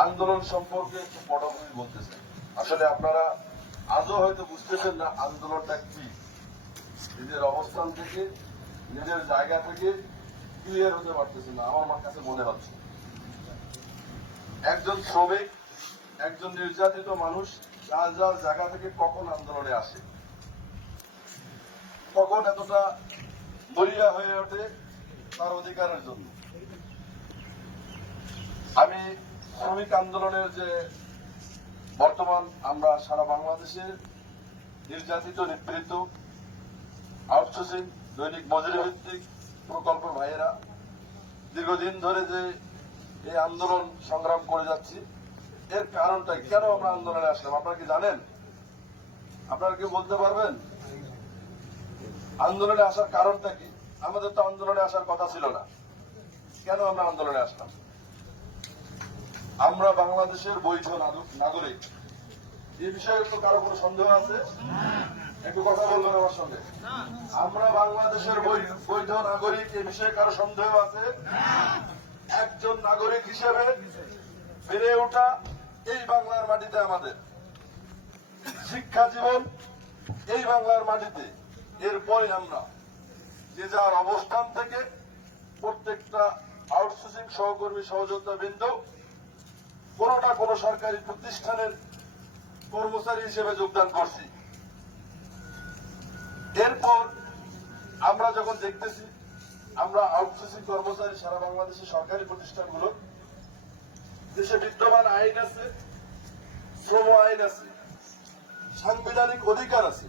আন্দোলন সম্পর্কে একটু পটভূমি বলতেছেন। আসলে আপনারা আজও হয়তো বুঝতেছেন না আন্দোলনটা কি। নিজের অবস্থান থেকে নিজের জায়গা থেকে ক্লিয়ার হতে পারতেছেন না আমার কাছে মনে হচ্ছে। একজন শ্রমিক, একজন নির্যাতিত মানুষ যার যার জায়গা থেকে কখন আন্দোলনে আসে, কখন এতটা মরিয়া হয়ে ওঠে তার অধিকারের জন্য। আমি শ্রমিক আন্দোলনের যে বর্তমান আমরা সারা বাংলাদেশে নির্যাতিত, নিপীড়িত, আউটসোর্সিং, দৈনিক মজুরি ভিত্তিক প্রকল্প ভাইয়েরা দীর্ঘদিন ধরে যে এই আন্দোলন সংগ্রাম করে যাচ্ছি, এর কারণটা কেন আমরা আন্দোলনে আসলাম আপনারা কি জানেন? আপনারা কি বলতে পারবেন আন্দোলনে আসার কারণটা কি? আমাদের তো আন্দোলনে আসার কথা ছিল না, কেন আমরা আন্দোলনে আসলাম? আমরা বাংলাদেশের বৈধ নাগরিক। এই বিষয়ে তো কারো কোনো সন্দেহ আছে? একটু কথা বলবেন আমার সঙ্গে। আমরা বাংলাদেশের বৈধ নাগরিক, এই বিষয়ে কারো সন্দেহ আছে? একজন নাগরিক হিসেবে বেড়ে ওঠা এই বাংলার মাটিতে, আমাদের শিক্ষা জীবন এই বাংলার মাটিতে, এরপরে আমরা যে যার অবস্থান থেকে প্রত্যেকটা আউটসোর্সিং সহকর্মী সহযোদ্ধা বৃন্দ কোনটা কোন সরকারি প্রতিষ্ঠানের কর্মচারী হিসেবে যোগদান করছি। এরপর আমরা যখন দেখতেছি আমরা আউটসোর্সিং কর্মচারী সারা বাংলাদেশের সরকারি প্রতিষ্ঠানগুলো, দেশে বিদ্যমান আইন আছে, শ্রম আইন আছে, সাংবিধানিক অধিকার আছে।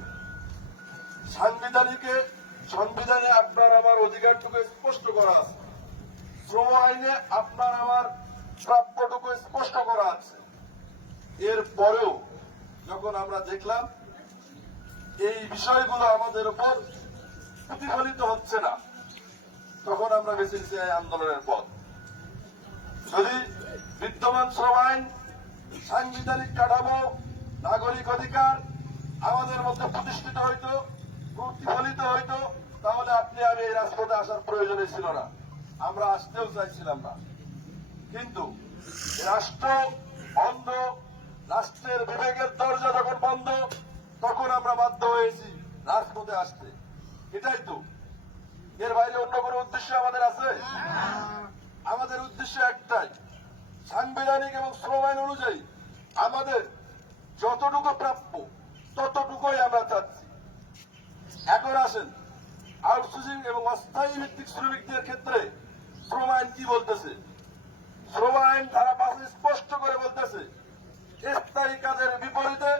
সংবিধানে আপনার আমার অধিকারটুকু স্পষ্ট করা আছে, শ্রম আইনে আপনার আমার প্রাপ্যটুকু স্পষ্ট করা আছে। এরপরেও যখন আমরা দেখলাম এই বিষয়গুলো আমাদের উপর প্রতিফলিত হচ্ছে না, তখন আমরা বেছে নিয়েছি এই আন্দোলনের পথ। যদি বিদ্যমান শ্রম আইন, সাংবিধানিক কাঠামো, নাগরিক অধিকার আমাদের মধ্যে প্রতিষ্ঠিত হইতো, প্রতিফলিত হইতো, তাহলে আপনি আমি এই রাজপথে আসার প্রয়োজনই ছিল না, আমরা আসতেও চাইছিলাম না। কিন্তু রাষ্ট্র অন্ধ, রাষ্ট্রের বিবেকের দরজা যখন বন্ধ, তখন আমরা বাধ্য হয়েছি রাজপথে আসতে। এটাই তো, এর বাইরে অন্য কোনো উদ্দেশ্য আমাদের আছে? আমাদের উদ্দেশ্য একটাই, সাংবিধানিক এবং শ্রম আইন অনুযায়ী আমাদের যতটুকু প্রাপ্য ততটুকুই আমরা চাচ্ছি। এখন আসেন আউটসোর্সিং এবং অস্থায়ী ভিত্তিক শ্রমিকদের ক্ষেত্রে শ্রম আইন কি বলতেছে। শ্রম আইন ধারা 5 স্পষ্ট করে বলতেছে, স্থায়ী কাজের বিপরীতে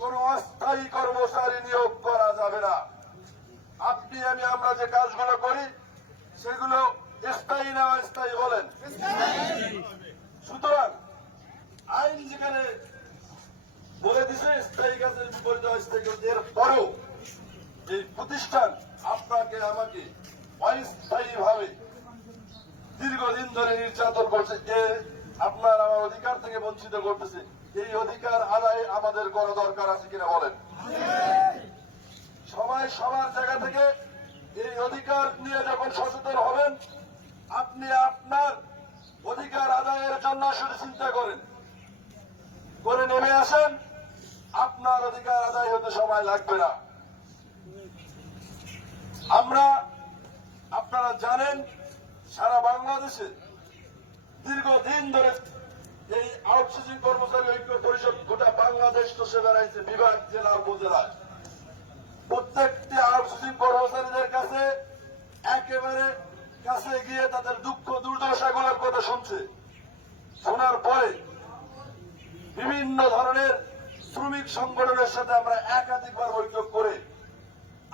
কোন অস্থায়ী কর্মচারী নিয়োগ করা যাবে না। আপনি আমি আমরা যে কাজগুলো করি সেগুলো স্থায়ী না অস্থায়ী বলেন? সুতরাং আইন যেখানে বলে দিছে স্থায়ী কাজের বিপরীতে অস্থায়ী, এরপরেও এই প্রতিষ্ঠান আপনাকে আমাকে অস্থায়ী ভাবে দীর্ঘদিন ধরে নির্যাতন করছে, আপনার আমার অধিকার থেকে বঞ্চিত করতেছে। এই অধিকার আদায়ে আমাদের করা দরকার আছে কিনা বলেন? সবাই সবার জায়গা থেকে এই অধিকার নিয়ে যখন সচেতন হবেন, আপনি আপনার অধিকার আদায়ের জন্য শুধু চিন্তা করে নেমে আসেন, আপনার অধিকার আদায় হতে সময় লাগবে না। আমরা, আপনারা জানেন, সারা বাংলাদেশে দীর্ঘদিন ধরে এই আউটসোর্সিং কর্মচারী ঐক্য পরিষদ গোটা বাংলাদেশ চষে বেড়াইছে, বিভাগ, জেলা, উপজেলায়। প্রত্যেকটি আউটসোর্সিং কর্মচারীদের কাছে একেবারে কাছে গিয়ে তাদের দুঃখ দুর্দশাগুলোর কথা শুনছে। শোনার পরে বিভিন্ন ধরনের শ্রমিক সংগঠনের সাথে আমরা একাধিকবার বৈঠক করে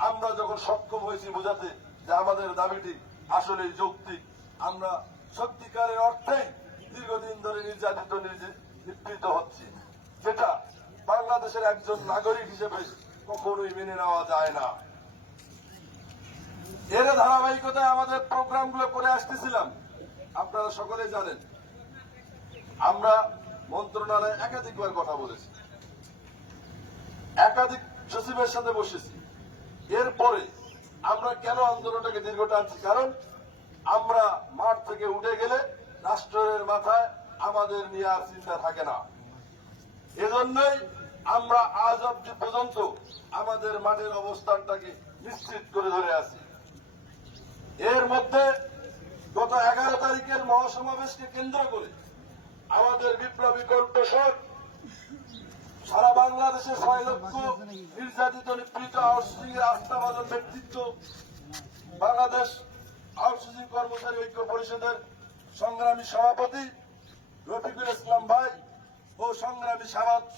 আমরা যখন সক্ষম হয়েছি বোঝাতে যে আমাদের দাবিটি আসলে যৌক্তিক, আমরা সত্যিকারের অর্থেই দীর্ঘদিন ধরে নির্যাতিত, নিপীড়িত হচ্ছি, যেটা বাংলাদেশের একজন নাগরিক হিসেবে কখনোই মেনে নেওয়া যায় না। এর ধারাবাহিকতায় আমাদের প্রোগ্রামগুলো করে আসতেছিলাম। আপনারা সকলেই জানেন আমরা মন্ত্রণালয়ে একাধিকবার কথা বলেছি, একাধিক সচিবের সাথে বসেছি। এরপরে আমরা কেন আন্দোলনটাকে দীর্ঘ টানছি? কারণ আমরা মাঠ থেকে উঠে গেলে রাষ্ট্রের মাথায় আমাদের নিয়ে আর চিন্তা থাকে না। এজন্যই আমরা আজ অব্দি পর্যন্ত আমাদের মাঠের অবস্থানটাকে নিশ্চিত করে ধরে আছি। এর মধ্যে গত 11 তারিখের মহাসমাবেশকে কেন্দ্র করে আমাদের বিপ্লবী কণ্ঠস্বর সারা বাংলাদেশে 6 লক্ষ নির্যাতিত নিপীড়িত আউটসোর্সিং এর আস্থাভাজন ব্যক্তিত্ব, বাংলাদেশ আউটসোর্সিং কর্মচারী ঐক্য পরিষদের সংগ্রামী সভাপতি রফিকুল ইসলাম ভাই ও সংগ্রামী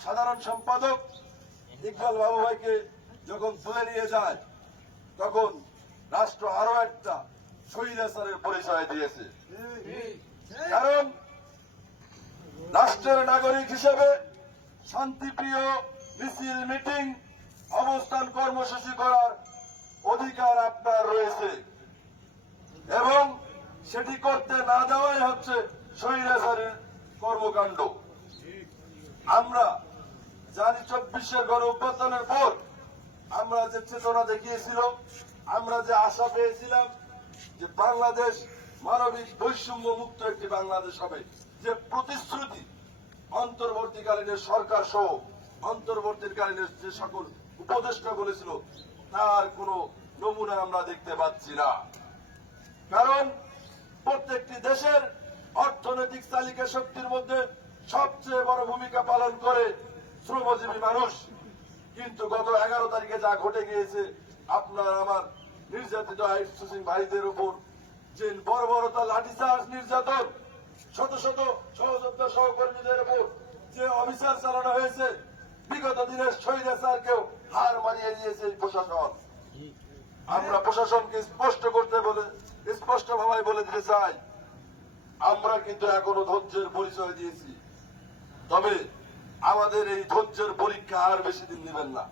সাধারণ সম্পাদক ইকবাল বাবু ভাইকে যখন তুলে নিয়ে যায়, তখন রাষ্ট্র আরো একটা স্বৈরাচারের পরিচয় দিয়েছে। কারণ রাষ্ট্রের নাগরিক হিসেবে শান্তিপ্রিয় মিছিল, মিটিং, অবস্থান কর্মসূচি করার অধিকার আপনার রয়েছে এবং সেটি করতে না দেওয়াই হচ্ছে স্বৈরাচারের কর্মকাণ্ড। আমরা জানি 24-এর গণ অভ্যুত্থানের পর আমরা যে চেতনা দেখিয়েছিল, আমরা যে আশা পেয়েছিলাম যে বাংলাদেশ মানবিক বৈষম্য মুক্ত একটি বাংলাদেশ হবে, যে প্রতিশ্রুতি অন্তর্বর্তীকালীনের সরকার সহ অন্তর্বর্তীকালীনের যে সকল উপদেষ্টা বলেছিল, তার কোন নমুনা আমরা দেখতে পাচ্ছি না। কারণ প্রত্যেকটি দেশের অর্থনৈতিক তালিকা শক্তির মধ্যে সবচেয়ে বড় ভূমিকা পালন করে শ্রমজীবী মানুষ। কিন্তু গত 11 তারিখে যা ঘটে গিয়েছে, আপনার আমার নির্যাতিত আউটসোর্সিং ভাইদের উপর যে বর্বরতা, লাঠিচার্জ, নির্যাতন, শত শত সহযোদ্ধা সহকর্মীদের উপর যে অবিচার চালানো হয়েছে, বিগত দিনের স্বৈরাচারকেও হার মানিয়ে দিয়েছে এই প্রশাসন। আমরা প্রশাসনকে স্পষ্ট ভাবে বলে দিতে চাই, আমরা কিন্তু এখনো ধৈর্যের পরিচয় দিয়েছি, তবে আমাদের এই ধৈর্যের পরীক্ষা আর বেশি দিন নেবেন না।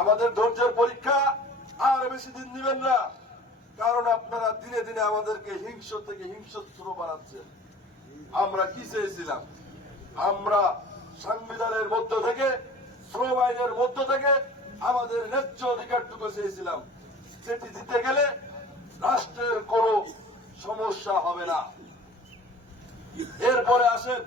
আমাদের ধৈর্যের পরীক্ষা আর বেশি দিন নেবেন না, কারণ আপনারা দিনে দিনে আমাদেরকে হিংস্র থেকে হিংস্র বানাচ্ছেন। আমরা কি চেয়েছিলাম? আমরা সংবিধানের মধ্য থেকে, শ্রম আইনের মধ্য থেকে আমাদের ন্যায্য অধিকারটুকু চেয়েছিলাম, সেটি দিতে গেলে রাষ্ট্রের কোনো সমস্যা হবে না। এরপরে আসেন